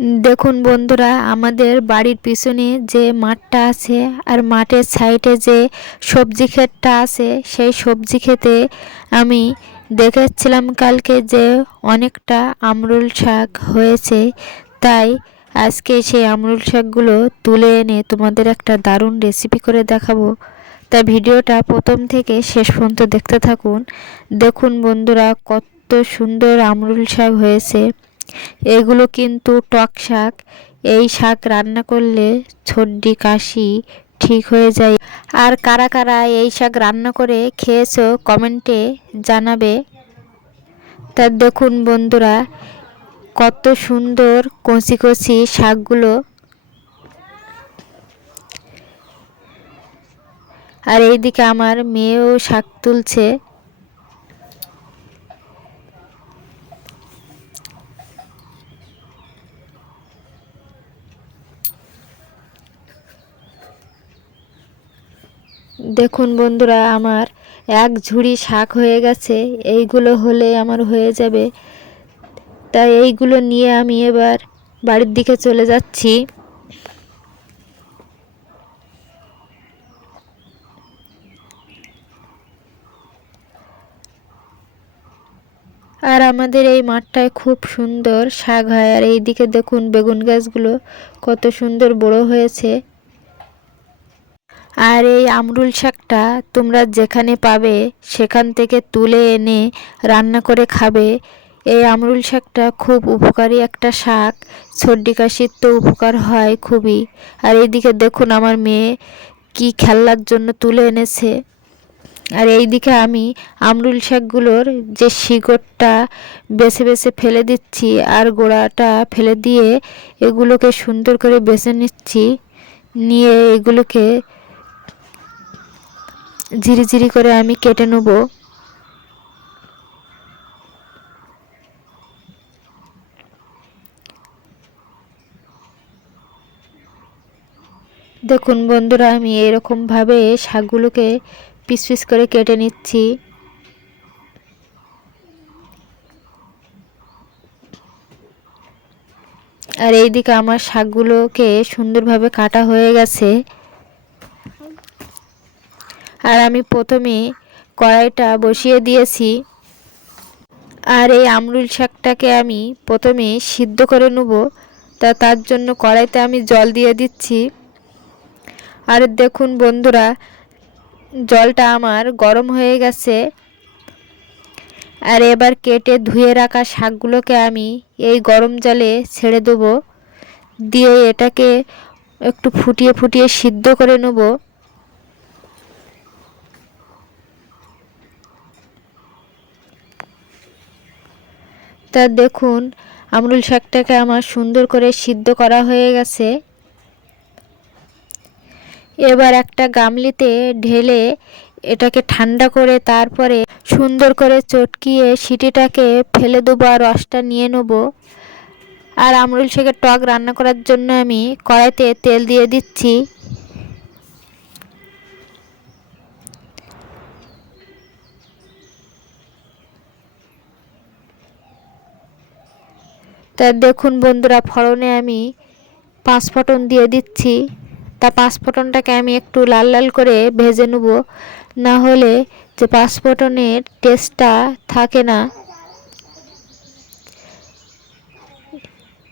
দেখুন বন্ধুরা, আমাদের বাড়ির পিছনে যে মাঠটা আছে আর মাঠের সাইডে যে সবজি ক্ষেতটা আছে, সেই সবজি ক্ষেতে আমি দেখেছিলাম কালকে যে অনেকটা আমরুল শাক হয়েছে। তাই আজকে সেই আমরুল শাকগুলো তুলে এনে তোমাদের একটা দারুণ রেসিপি করে দেখাবো। তা ভিডিওটা প্রথম থেকে শেষ পর্যন্ত দেখতে থাকুন। দেখুন বন্ধুরা, কত সুন্দর আমরুল শাক হয়েছে। এগুলো কিন্তু টক শাক। এই শাক রান্না করলে সর্দি কাশি ঠিক হয়ে যায়। আর কারা কারা এই শাক রান্না করে খেয়েছো কমেন্টে জানাবে। তা দেখুন বন্ধুরা, কত সুন্দর কচি কচি শাকগুলো। আর এইদিকে আমার মেয়েও শাক তুলছে। দেখুন বন্ধুরা, আমার এক ঝুড়ি শাক হয়ে গেছে, এইগুলো হলে আমার হয়ে যাবে। তাই এইগুলো নিয়ে আমি এবার বাড়ির দিকে চলে যাচ্ছি। আর আমাদের এই মাঠটায় খুব সুন্দর শাক হয়, আর এইদিকে দেখুন বেগুন গাছগুলো কত সুন্দর বড় হয়েছে। আর এই আমরুল শাকটা তোমরা যেখানে পাবে, সেখান থেকে তুলে এনে রান্না করে খাবে। এই আমরুল শাকটা খুব উপকারী একটা শাক। সর্দি কাশির তো উপকার হয় খুবই। আর এইদিকে দেখুন আমার মেয়ে কি খেলনার জন্য তুলে এনেছে। আর এইদিকে আমি আমরুল শাকগুলোর যে শিকড়টা বেছে বেছে ফেলে দিচ্ছি আর গোড়াটা ফেলে দিয়ে এগুলোকে সুন্দর করে বেছে নিচ্ছি। নিয়ে এগুলোকে ঝিরি ঝিরি করে আমি কেটে নেব। দেখুন বন্ধুরা, আমি এরকমভাবে শাকগুলোকে পিস পিস করে কেটে নিচ্ছি। আর এইদিকে আমার শাকগুলোকে সুন্দরভাবে কাটা হয়ে গেছে। আর আমি প্রথমে কড়াইটা বসিয়ে দিয়েছি। আর এই আমরুল শাকটাকে আমি প্রথমে সিদ্ধ করে নেব। তা তার জন্য কড়াইতে আমি জল দিয়ে দিচ্ছি। আর দেখুন বন্ধুরা, জলটা আমার গরম হয়ে গেছে। আর এবার কেটে ধুয়ে রাখা শাকগুলোকে আমি এই গরম জলে ছেড়ে দেবো। দিয়ে এটাকে একটু ফুটিয়ে ফুটিয়ে সিদ্ধ করে নেব। তা দেখুন, আমরুল শাকটাকে আমার সুন্দর করে সিদ্ধ করা হয়ে গেছে। এবার একটা গামলিতে ঢেলে এটাকে ঠান্ডা করে তারপরে সুন্দর করে চটকিয়ে সিটিটাকে ফেলে দেবো আর রসটা নিয়ে নেব। আর আমরুল শাকের টক রান্না করার জন্য আমি কড়াইতে তেল দিয়ে দিচ্ছি। তা দেখুন বন্ধুরা, ফড়নে আমি পাঁচ ফোটন দিয়ে দিচ্ছি। তা পাঁচ ফোটনটাকে আমি একটু লাল লাল করে ভেজে নেব। না হলে যে পাঁচ ফোটনের টেস্টটা থাকে না।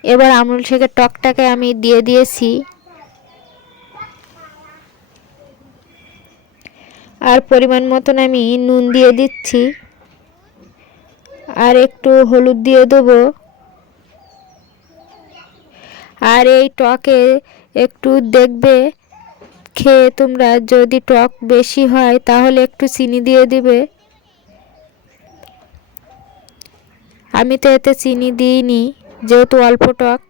এবার আমুল শেখের টকটাকে আমি দিয়ে দিয়েছি। আর পরিমাণ মতন আমি নুন দিয়ে দিচ্ছি। আর একটু হলুদ দিয়ে দেবো। আর এই টকে একটু দেখবে, খেয়ে তোমরা যদি টক বেশি হয় তাহলে একটু চিনি দিয়ে দিবে। আমি তো এতে চিনি দিইনি, যেহেতু অল্প টক।